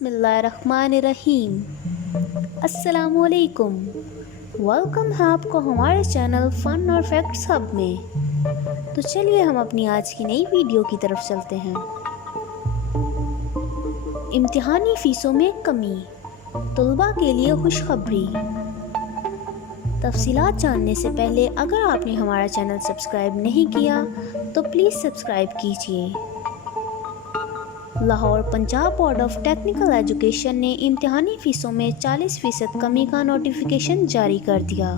بسم اللہ الرحمن الرحیم۔ السلام علیکم، ویلکم ہے آپ کو ہمارے چینل فن اور فیکٹس ہب میں۔ تو چلیے ہم اپنی آج کی نئی ویڈیو کی طرف چلتے ہیں۔ امتحانی فیسوں میں کمی، طلباء کے لیے خوشخبری۔ تفصیلات جاننے سے پہلے اگر آپ نے ہمارا چینل سبسکرائب نہیں کیا تو پلیز سبسکرائب کیجیے۔ Lahore Punjab board of technical education نے امتحانی فیسوں میں 40% کمی کا نوٹیفیکیشن جاری کر دیا۔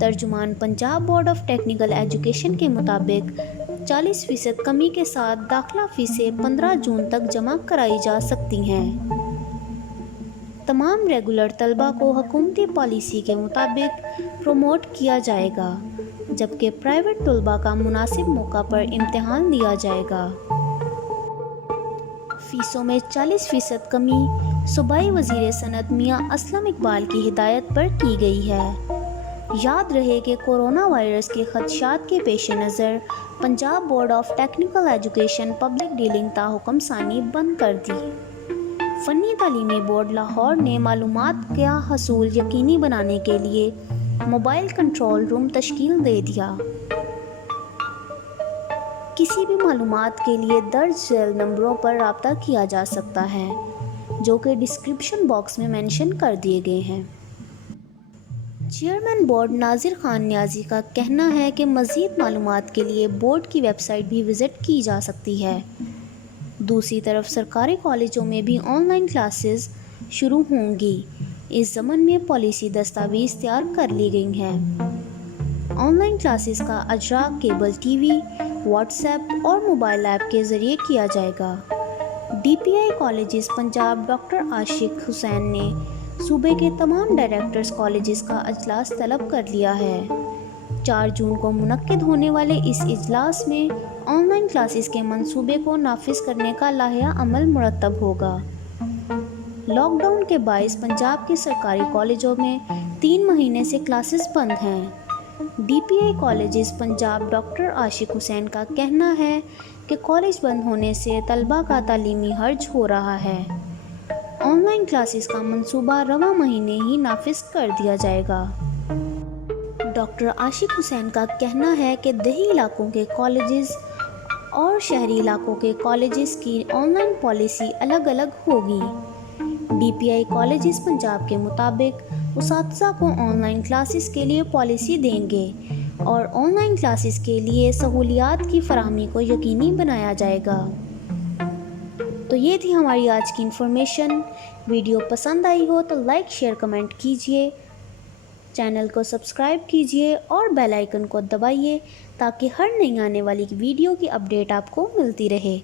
ترجمان Punjab board of technical education کے مطابق 40% کمی کے ساتھ داخلہ فیسیں 15 جون تک جمع کرائی جا سکتی ہیں۔ تمام ریگولر طلباء کو حکومتی پالیسی کے مطابق پروموٹ کیا جائے گا، جبکہ پرائیویٹ طلباء کا مناسب موقع پر امتحان لیا جائے گا۔ فیسوں میں 40% کمی صوبائی وزیر صنعت میاں اسلم اقبال کی ہدایت پر کی گئی ہے۔ یاد رہے کہ کورونا وائرس کے خدشات کے پیش نظر Punjab board of technical education public dealing تاحکم ثانی بند کر دی۔ فنی تعلیمی بورڈ لاہور نے معلومات کا حصول یقینی بنانے کے لیے موبائل کنٹرول روم تشکیل دے دیا۔ کسی بھی معلومات کے لیے درج ذیل نمبروں پر رابطہ کیا جا سکتا ہے، جو کہ ڈسکرپشن باکس میں مینشن کر دیے گئے ہیں۔ چیئرمین بورڈ ناظر خان نیازی کا کہنا ہے کہ مزید معلومات کے لیے بورڈ کی ویب سائٹ بھی وزٹ کی جا سکتی ہے۔ دوسری طرف سرکاری کالجوں میں بھی آن لائن کلاسز شروع ہوں گی۔ اس ضمن میں پالیسی دستاویز تیار کر لی گئی ہیں۔ آن لائن کلاسز کا اجراء cable TV, WhatsApp اور موبائل ایپ کے ذریعے کیا جائے گا۔ D P I colleges Punjab doctor Ashiq Hussain نے صوبے کے تمام ڈائریکٹرز کالجز کا اجلاس طلب کر لیا ہے۔ 4 جون کو منعقد ہونے والے اس اجلاس میں آن لائن کلاسز کے منصوبے کو نافذ کرنے کا لائحہ عمل مرتب ہوگا۔ لاک ڈاؤن کے باعث پنجاب کے سرکاری کالجوں میں 3 مہینے سے کلاسز بند ہیں۔ D P I colleges Punjab doctor Ashiq حسین کا کہنا ہے کہ کالج بند ہونے سے طلباء کا تعلیمی حرج ہو رہا ہے۔ آن لائن کلاسز کا منصوبہ رواں مہینے ہی نافذ کر دیا جائے گا۔ ڈاکٹر عاشق حسین کا کہنا ہے کہ دیہی علاقوں کے کالجز اور شہری علاقوں کے کالجز کی آن لائن پالیسی الگ الگ ہوگی۔ D P I colleges Punjab کے مطابق اساتذہ کو آن لائن کلاسز کے لیے پالیسی دیں گے اور آن لائن کلاسز کے لیے سہولیات کی فراہمی کو یقینی بنایا جائے گا۔ تو یہ تھی ہماری آج کی انفارمیشن۔ ویڈیو پسند آئی ہو تو لائک، شیئر، کمنٹ کیجیے، چینل کو سبسکرائب کیجیے اور بیل آئیکن کو دبائیے تاکہ ہر نئی آنے والی ویڈیو کی اپڈیٹ آپ کو ملتی رہے۔